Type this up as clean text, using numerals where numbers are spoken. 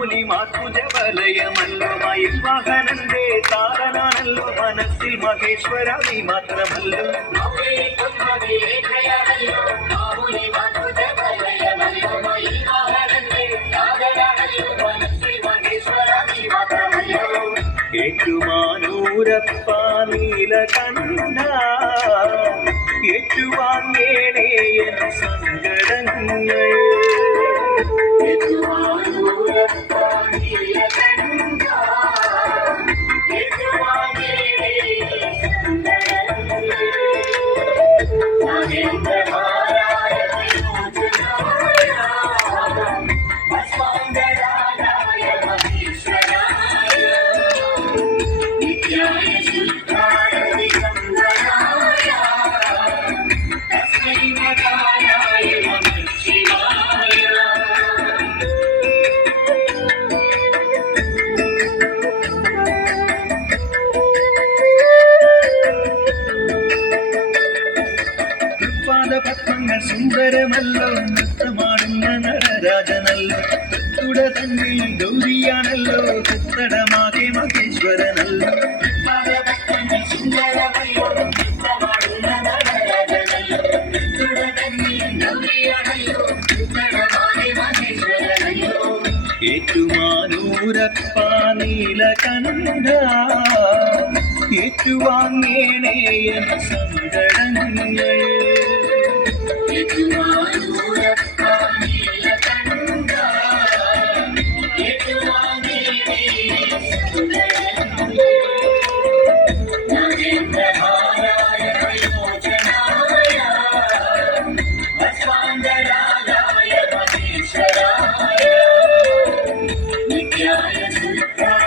മാമുനി മാതുജവലയമല്ലോ മയിൽ വാഹനന്റെ താരനാണല്ലോ മനസ്സിൽ മഹേശ്വര നീ മാത്രമല്ലോ ഏറ്റുമാനൂരപ്പ നീലകണ്ഠ ഏറ്റുവാങ്ങേണേ എൻ സങ്കടങ്ങൾ പത്മങ്ങൾ സുന്ദരമല്ലോ നൃത്തമാടുന്ന നടരാജനല്ലോ തുട തന്നിൽ ഗൗരിയാണല്ലോ പുത്തടമാകെ മഹേശ്വരനല്ലോ ഏറ്റുമാനൂരപ്പ നീലകണ്ഠ ഏറ്റുവാങ്ങേണേ എൻ സങ്കടങ്ങൾ Yeah.